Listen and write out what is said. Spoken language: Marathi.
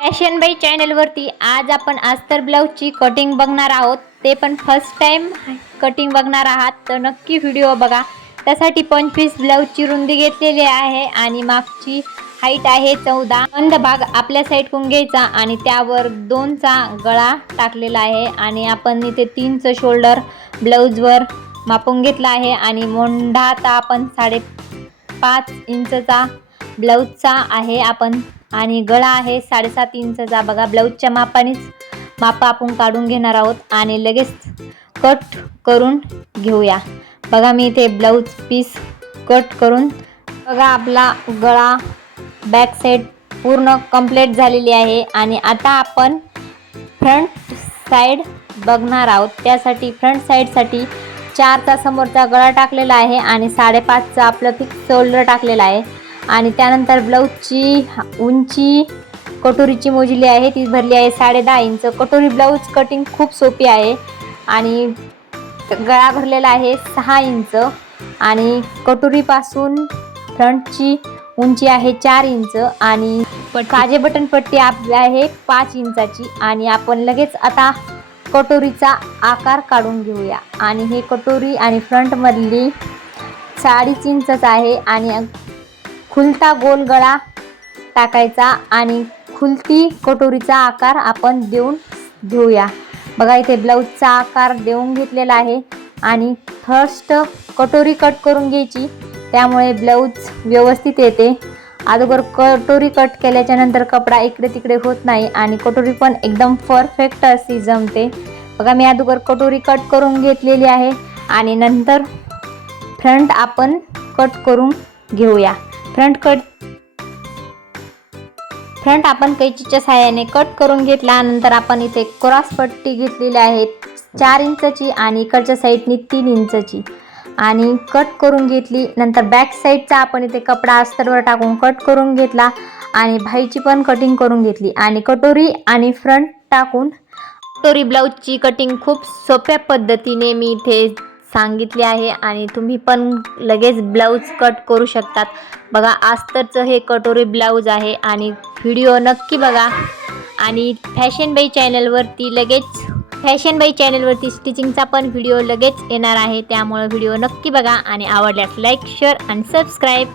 फॅशन बाई चॅनलवरती आज आपण अस्तर ब्लाऊजची कटिंग बघणार आहोत, ते पण फर्स्ट टाइम कटिंग बघणार आहात तर नक्की व्हिडिओ बघा। त्यासाठी 25 ब्लाऊजची रुंदी घेतलेली आहे आणि मागची हाईट आहे 14। बंद भाग आपल्या साईडकडून घ्यायचा आणि त्यावर 2चा गळा टाकलेला आहे आणि आपण इथे 3चं शोल्डर ब्लाऊजवर मापून घेतला आहे आणि मोंढा आता आपण 5.5 इंचचा ब्लाऊजचा आहे आपण आणि गळा आहे 7.5 इंचचा। बघा ब्लाऊजच्या मापानेच माप आपण काढून घेणार आहोत आणि लगेच कट करून घेऊया। बघा मी इथे ब्लाऊज पीस कट करून बघा आपला गळा बॅक साइड पूर्ण कंप्लीट झालेली आहे आणि आता आपण फ्रंट साइड बघणार आहोत। त्यासाठी फ्रंट साइडसाठी 4चा समोरचा गळा टाकलेला आहे आणि 5.5चा आपलं फिक्स शोल्डर टाकलेला आहे आणि त्यानंतर ब्लाऊजची उंची कटोरीची मोजली आहे, ती भरली आहे 10.5 इंच। कटोरी ब्लाऊज कटिंग खूप सोपी आहे आणि गळा भरलेला आहे 6 इंच आणि कटोरीपासून फ्रंटची उंची आहे 4 इंच आणि काजे बटन पट्टी आहे 5 इंचाची आणि आपण लगेच आता कटोरीचा आकार काढून घेऊया। आणि हे कटोरी आणि फ्रंट मधली 2.5 इंचच आहे आणि खुलता गोल गळा टाकायचा आणि खुलती कटोरीचा आकार आपण देऊन घेऊया। बघा इथे ब्लाऊजचा आकार देऊन घेतलेला आहे आणि फर्स्ट कटोरी कट करून घ्यायची, त्यामुळे ब्लाऊज व्यवस्थित येते। अगोदर कटोरी कट केल्याच्या नंतर कपडा इकडे तिकडे होत नाही आणि कटोरी पण एकदम परफेक्ट अशी जमते। बघा मी अगोदर कटोरी कट करून घेतलेली आहे आणि नंतर फ्रंट आपण कट करून घेऊया। फ्रंट आपण कैचीच्या सहाय्याने कट करून घेतला। नंतर आपण इथे क्रॉस पट्टी घेतलेली आहे 4 इंचची आणि इकडच्या साईडनी 3 इंचची आणि कट करून घेतली। नंतर बॅक साईडचा आपण इथे कपडा अस्तरवर टाकून कट करून घेतला आणि भाईची पण कटिंग करून घेतली आणि कटोरी आणि फ्रंट टाकून कटोरी ब्लाऊजची कटिंग खूप सोप्या पद्धतीने मी इथे सांगितले आहे आणि तुम्ही पण लगेच ब्लाऊज कट करू शकतात। बघा अस्तरचं हे कटोरी ब्लाऊज आहे आणि व्हिडिओ नक्की बघा आणि फॅशन बाई चॅनलवरती स्टिचिंगचा पण व्हिडिओ लगेच येणार आहे, त्यामुळे व्हिडिओ नक्की बघा आणि आवडल्यास लाईक शेअर आणि सबस्क्राईब